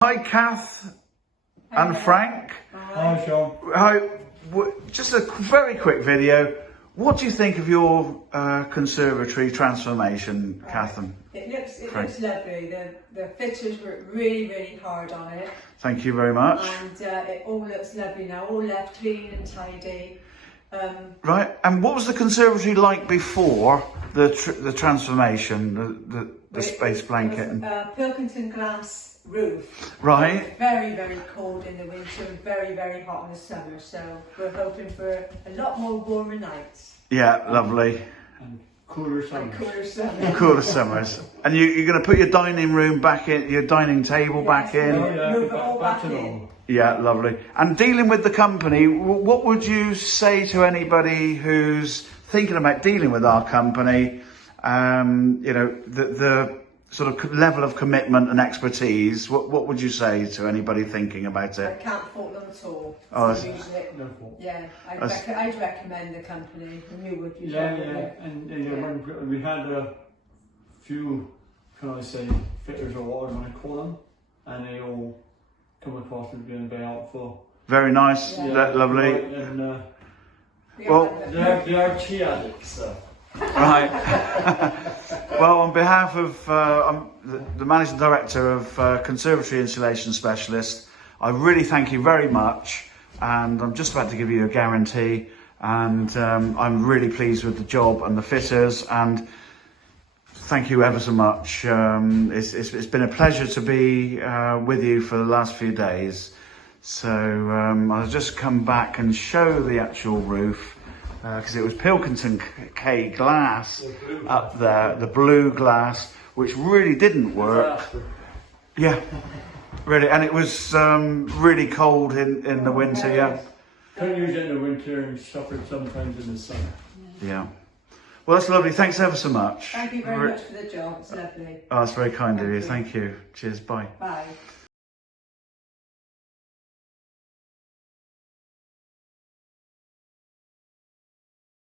Hi, Kath and Frank. Hi, Sean. Hi. Just a very quick video. What do you think of your conservatory transformation, Kath and It looks Frank? lovely. The fitters worked really hard on it. Thank you very much. And it all looks lovely now, all left clean and tidy. Right, and what was the conservatory like before the transformation, the space blanket? Pilkington glass roof. Right. Very cold in the winter and very hot in the summer. So we're hoping for a lot more warmer nights. Yeah, lovely. And cooler summers. And cooler summers. Cooler summers. And you're going to put your dining room back in, your dining table back in? Oh, yeah, Move it all back to in. normal. Yeah, lovely. And dealing with the company, what would you say to anybody who's thinking about dealing with our company? You know, the sort of level of commitment and expertise. What would you say to anybody thinking about I it? can't fault them at all. Oh, So usually, No fault. yeah, I'd recommend the company. And you would, you Yeah, probably. yeah. And you know, when we had a few, can I say, fitters or what I want to call them, and they all come across as being very helpful. Very nice, Yeah. Lovely. Right, and Well, they are tea addicts, so. Right. Well, on behalf of I'm the Managing Director of Conservatory Insulation Specialists, I really thank you very much, and I'm just about to give you a guarantee, and I'm really pleased with the job and the fitters, and thank you ever so much. It's been a pleasure to be with you for the last few days. So I'll just come back and show the actual roof. Because it was Pilkington K glass up there, the blue glass, which really didn't work. Yeah, really, and it was really cold in the winter. Yeah. Couldn't use it in the winter and suffered sometimes in the summer. Yeah. Well, that's lovely. Thanks ever so much. Thank you very much for the job. It's lovely. Oh, that's very kind of you. Thank you. Cheers. Bye. Bye.